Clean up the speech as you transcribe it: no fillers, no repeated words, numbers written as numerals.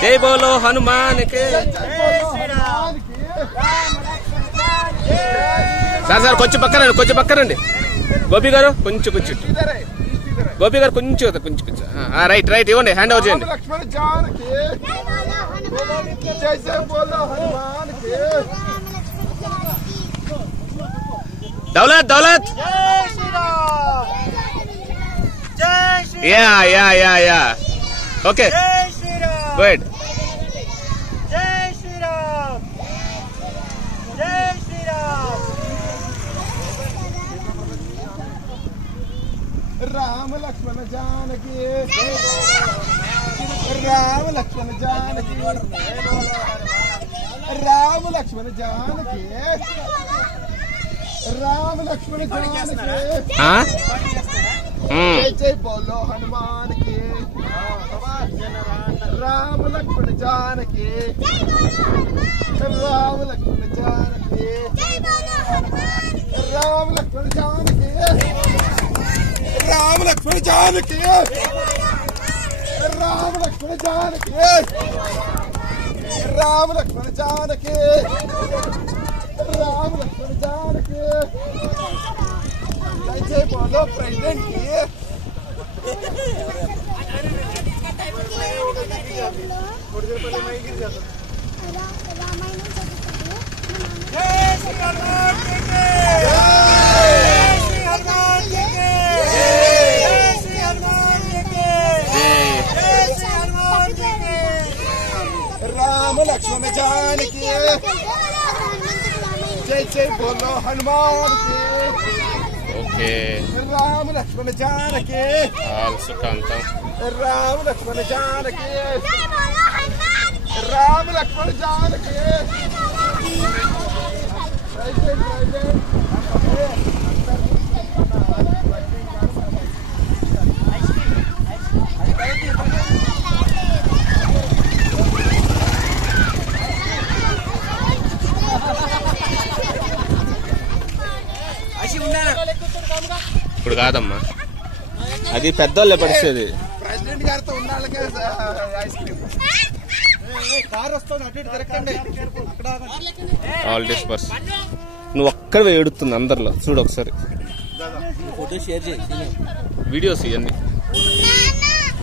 जय बोलो हनुमान के। సార్ సార్ కొంచెం పక్కనండి గోపి గారు కొంచెం గోపి గారు కొంచెం రైట్ రైట్ ఇవ్వండి హ్యాండ్ ఓవర్ చేయండి. దౌలత్ యా ఓకే గుడ్. राम लक्ष्मण जानकी राम लक्ष्मण जानकी राम लक्ष्मण जानकी राम लक्ष्मण जानकी। जय बोलो हनुमान की। राम लक्ष्मण जानकी राम लक्ष्मण जानकी राम लक्ष्मण जानकी राम लक्ष्मण जानकी राम लक्ष्मण जानकी राम लक्ष्मण जानकी राम लक्ष्मण जानकी। जय बोलो प्रेसिडेंट की। राम लक्ष्मण जानकी जय बोलो हनुमान की। ओके राम लक्ष्मण जानकी राम लक्ष्मण जानकी राम लक्ष्मण जानकी। ఇప్పుడు కాదమ్మా అది పెద్దోళ్ళే పడిచేది. ప్రెసిడెంట్ గారితో ఉండాలి ఐస్ క్రీమ్ కార్ వస్తుంది అటు ఇటు తిరగండి. ఆల్ డిస్పర్స్ నువ్వు ఒక్కడే ఏడుతుంది అందరిలో చూడు ఒకసారి ఫోటో షేర్ చేయి వీడియోస్ ఇవన్నీ.